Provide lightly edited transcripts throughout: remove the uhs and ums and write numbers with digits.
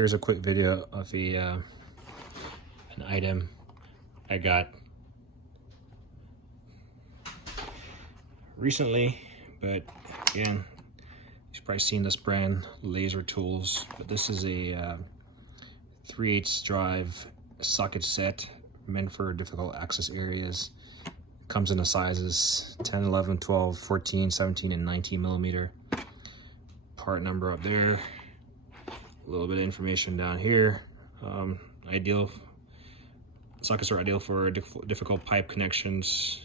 here's a quick video of an item I got recently, but again, you've probably seen this brand, Laser Tools, but this is a 3/8 drive socket set meant for difficult access areas. Comes in the sizes 10, 11, 12, 14, 17, and 19 millimeter. Part number up there. A little bit of information down here. Sockets are ideal for difficult pipe connectors,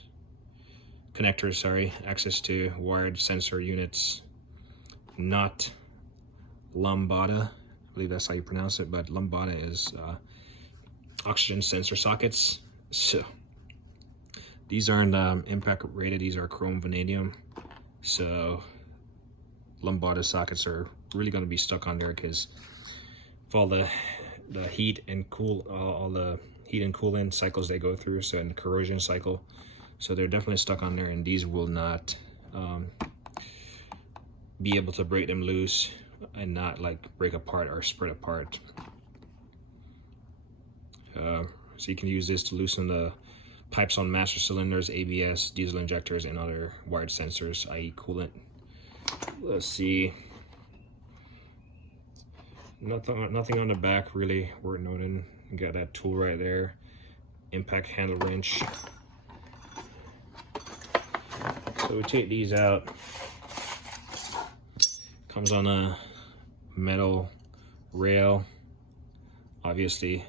access to wired sensor units. Not Lambada, I believe that's how you pronounce it, but Lambada is oxygen sensor sockets. So these aren't impact rated, these are chrome vanadium. So Lambada sockets are really going to be stuck on there because of all the heat and all the heat and coolant cycles they go through, so in the corrosion cycle. So they're definitely stuck on there, and these will not be able to break them loose and not like break apart or spread apart. So you can use this to loosen the pipes on master cylinders, ABS, diesel injectors, and other wired sensors, i.e. coolant. Let's see. Nothing on the back really worth noting. You got that tool right there. Impact handle wrench. So we take these out. Comes on a metal rail. Obviously,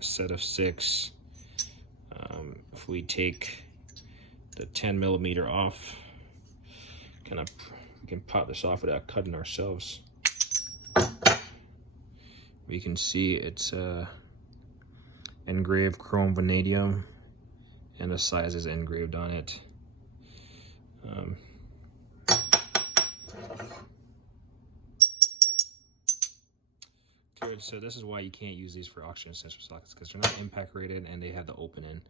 a set of 6. If we take the 10 millimeter off, we can pop this off without cutting ourselves. We can see it's engraved chrome vanadium, and the size is engraved on it. Good. So this is why you can't use these for oxygen sensor sockets, because they're not impact rated and they have the open end.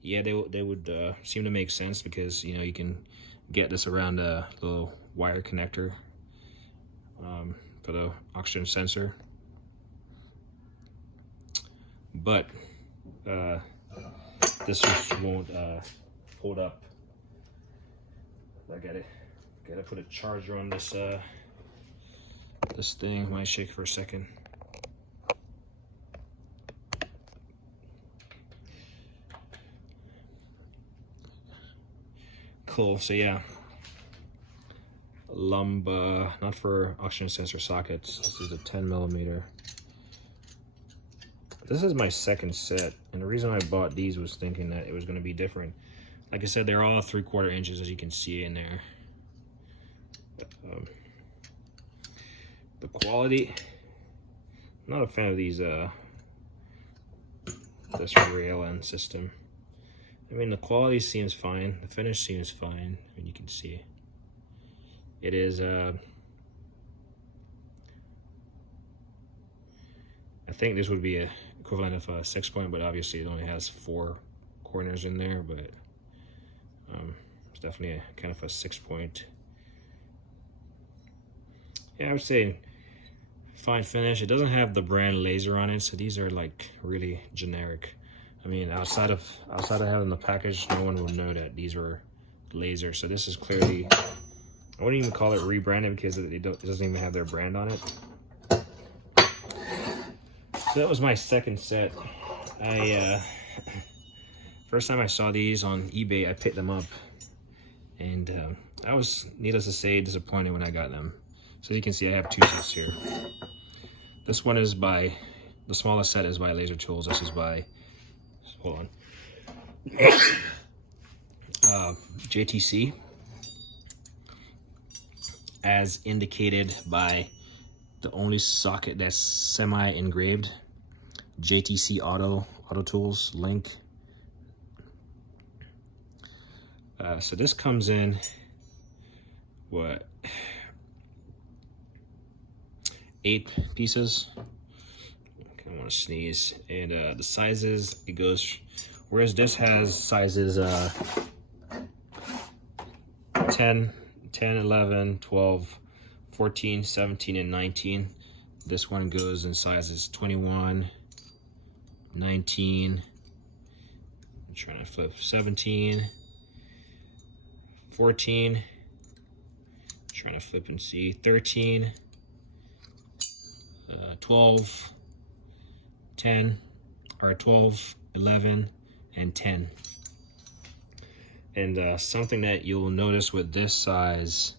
Yeah, they would seem to make sense because, you know, you can get this around a little wire connector for the oxygen sensor. But this just won't hold up. I gotta put a charger on this this thing. Might shake for a second. Cool. So yeah, Lambada, not for oxygen sensor sockets. This is a 10 millimeter. This is my second set, and the reason I bought these was thinking that it was going to be different. Like I said, they're all 3/4 inches, as you can see in there. The quality, I'm not a fan of these this rail end system. I mean, the quality seems fine, the finish seems fine. I mean, you can see it is I think this would be a equivalent of a 6-point, but obviously it only has 4 corners in there, but it's definitely a kind of a 6-point. Yeah, I would say fine finish. It doesn't have the brand Laser on it, so these are like really generic. I mean, outside of having the package, no one will know that these were Laser. So this is clearly, I wouldn't even call it rebranded because it doesn't even have their brand on it. So that was my second set. First time I saw these on eBay, I picked them up, and I was, needless to say, disappointed when I got them. So you can see I have 2 sets here. This one is by, the smallest set is by Laser Tools. This is by, hold on, JTC, as indicated by the only socket that's semi-engraved, JTC Auto Tools link. So this comes in, what, 8 pieces. I want to sneeze. And the sizes, it goes, whereas this has sizes 10, 11, 12, 14, 17, and 19. This one goes in sizes 21, 19, I'm trying to flip, 17, 14, trying to flip and see, 13, 12, 10, or 12, 11, and 10. And something that you'll notice with this size,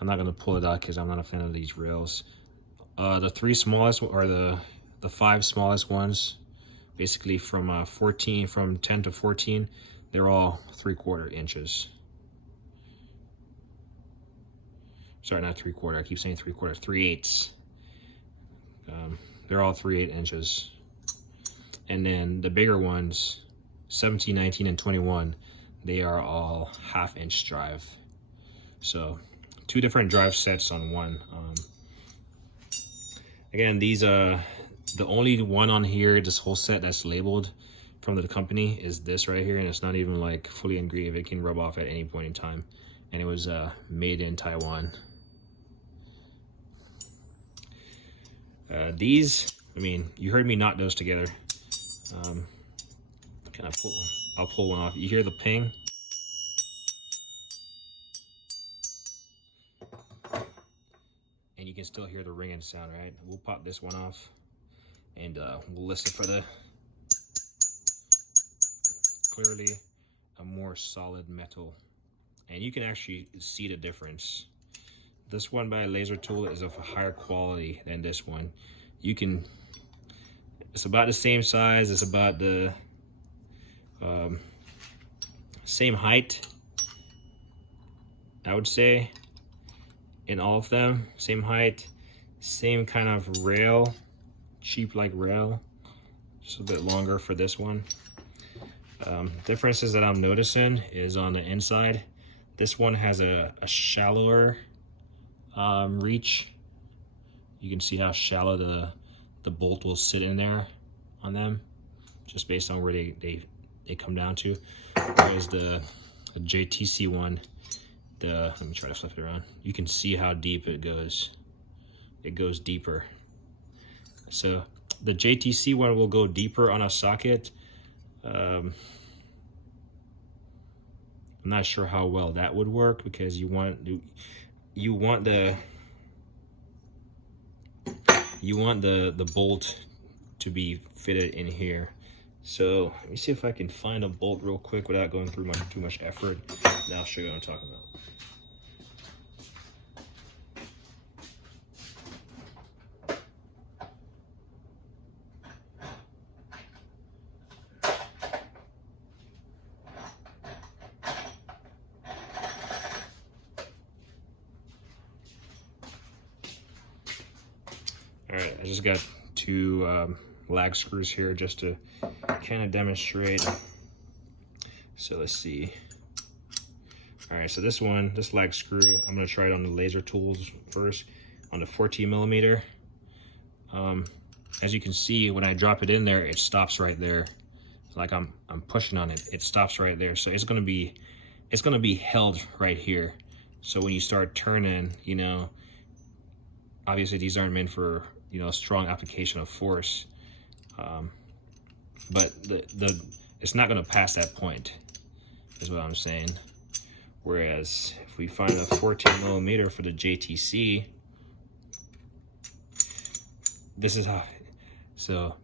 I'm not gonna pull it out because I'm not a fan of these rails. The three smallest, or the five smallest ones, basically from 10 to 14, they're all 3/4 inches. Sorry, not 3/4, I keep saying 3/4, 3/8. They're all 3/8 inches. And then the bigger ones, 17, 19, and 21, they are all 1/2 inch drive. So 2 different drive sets on one. Again, these the only one on here, this whole set that's labeled from the company is this right here, and it's not even like fully engraved. It can rub off at any point in time, and it was made in Taiwan. These, I mean, you heard me knot those together. I'll pull one off. You hear the ping? And you can still hear the ringing sound, right? We'll pop this one off, and we'll listen for the clearly a more solid metal, and you can actually see the difference. This one by Laser Tool is of a higher quality than this one. You can, it's about the same size, it's about the same height, I would say, in all of them. Same height, same kind of rail, cheap like rail, just a bit longer for this one. Differences that I'm noticing is on the inside. This one has a shallower reach. You can see how shallow the bolt will sit in there on them, just based on where they come down to. Whereas the JTC one, let me try to flip it around. You can see how deep it goes. It goes deeper. So the JTC one will go deeper on a socket. I'm not sure how well that would work, because you want the bolt to be fitted in here. So let me see if I can find a bolt real quick without going through too much effort. Now I'll show you what I'm talking about. All right, I just got 2 lag screws here just to kind of demonstrate. So let's see. All right, so this lag screw, I'm gonna try it on the Laser Tools first, on the 14 millimeter. As you can see, when I drop it in there, it stops right there. It's like I'm pushing on it, it stops right there. So it's gonna be held right here. So when you start turning, you know, obviously these aren't meant for, you know, strong application of force, but it's not going to pass that point, is what I'm saying. Whereas if we find a 14 millimeter for the JTC, this is how. So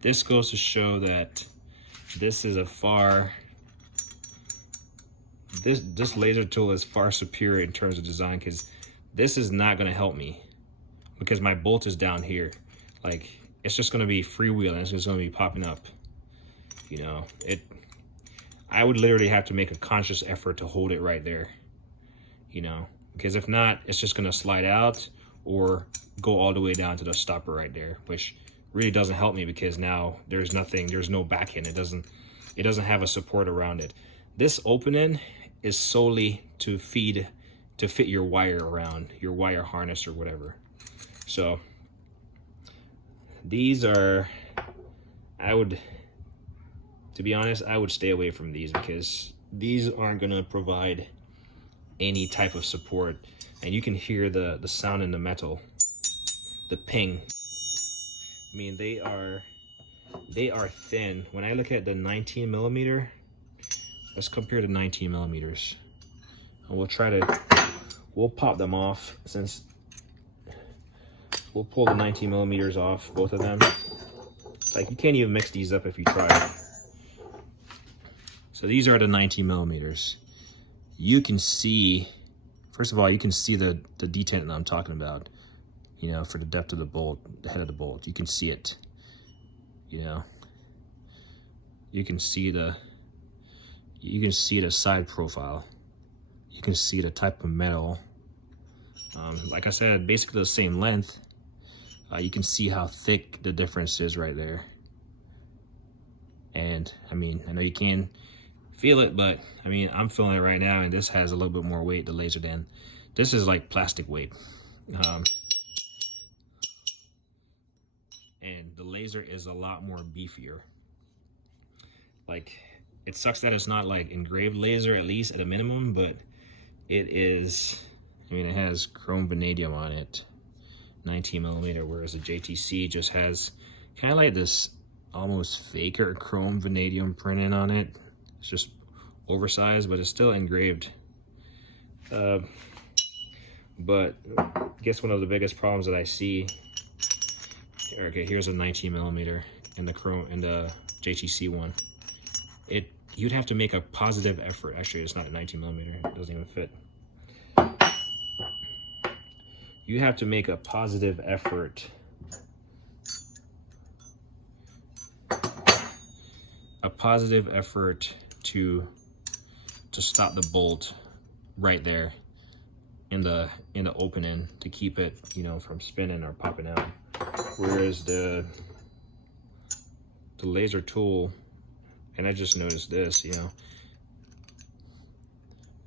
this goes to show that this is this laser tool is far superior in terms of design, because this is not going to help me, because my bolt is down here. Like, it's just going to be freewheeling. It's just going to be popping up. You know, I would literally have to make a conscious effort to hold it right there. You know, because if not, it's just going to slide out or go all the way down to the stopper right there, which really doesn't help me, because now there's no back end. It doesn't have a support around it. This opening is solely to fit your wire around, your wire harness or whatever. So these are, to be honest, I would stay away from these, because these aren't going to provide any type of support. And you can hear the sound in the metal, the ping. I mean, they are thin. When I look at the 19 millimeter, let's compare to 19 millimeters. And we'll pop them off, since we'll pull the 19 millimeters off, both of them. Like, you can't even mix these up if you try. So these are the 19 millimeters. You can see, first of all, you can see the detent that I'm talking about. You know, for the depth of the bolt, the head of the bolt, you can see it. You know, you can see the side profile. You can see the type of metal. Like I said, basically the same length. You can see how thick the difference is right there. And I mean, I know you can feel it, but I mean, I'm feeling it right now, and this has a little bit more weight, the laser, than this is like plastic weight. And the laser is a lot more beefier. Like, it sucks that it's not like engraved laser, at least at a minimum, but it is. I mean, it has chrome vanadium on it, 19 millimeter, whereas the JTC just has kind of like this almost faker chrome vanadium printing on it. It's just oversized, but it's still engraved. But I guess one of the biggest problems that I see. Okay, here's a 19 millimeter and the chrome and the JTC one. You'd have to make a positive effort. Actually, it's not a 19 millimeter. It doesn't even fit. You have to make a positive effort. To stop the bolt right there in the opening, to keep it, you know, from spinning or popping out. Whereas the laser tool, and I just noticed this, you know,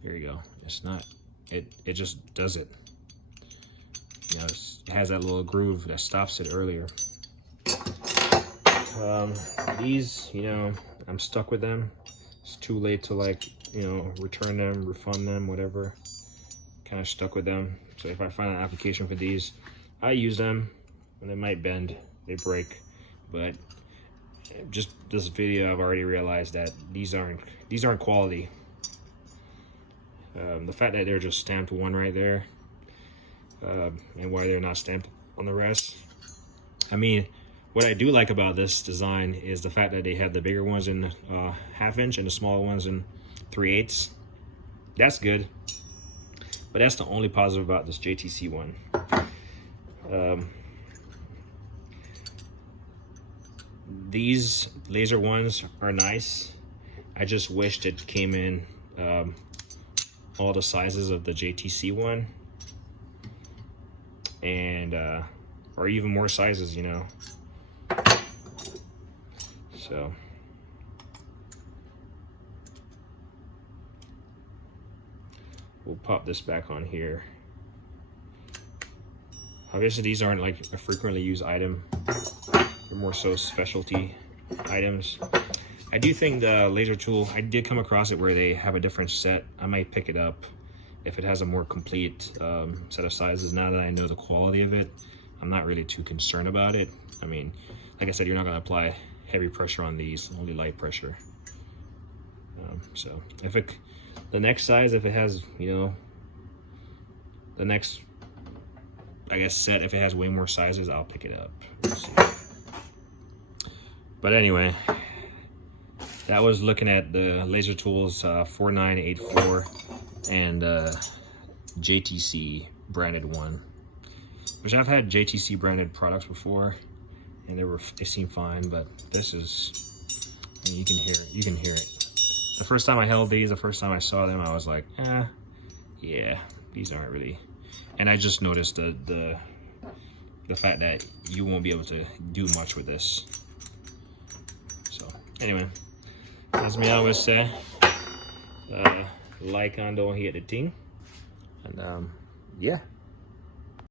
here you go. It's not, it just does it. You know, it has that little groove that stops it earlier. These, you know, I'm stuck with them. It's too late to, like, you know, return them, refund them, whatever. Kind of stuck with them. So if I find an application for these, I use them. And they might bend, they break, but just this video, I've already realized that these aren't quality. The fact that they're just stamped one right there, and why they're not stamped on the rest. I mean, what I do like about this design is the fact that they have the bigger ones in 1/2 inch and the smaller ones in 3/8. That's good, but that's the only positive about this JTC one. These laser ones are nice. I just wished it came in all the sizes of the JTC one, and or even more sizes, you know. So we'll pop this back on here. Obviously, these aren't like a frequently used item. They're more so specialty items. I do think the laser tool, I did come across it where they have a different set. I might pick it up if it has a more complete set of sizes. Now that I know the quality of it, I'm not really too concerned about it. I mean, like I said, you're not going to apply heavy pressure on these, only light pressure. So if the next size, if it has, you know, the next, I guess, set, if it has way more sizes, I'll pick it up. We'll see. But anyway, that was looking at the Laser Tools 4984 and JTC branded one, which I've had JTC branded products before, and they seem fine, but this is, I mean, you can hear it. The first time I held these, the first time I saw them, I was like, yeah, these aren't really. And I just noticed the fact that you won't be able to do much with this. So anyway, as me always say, like and don't hate the thing. And yeah.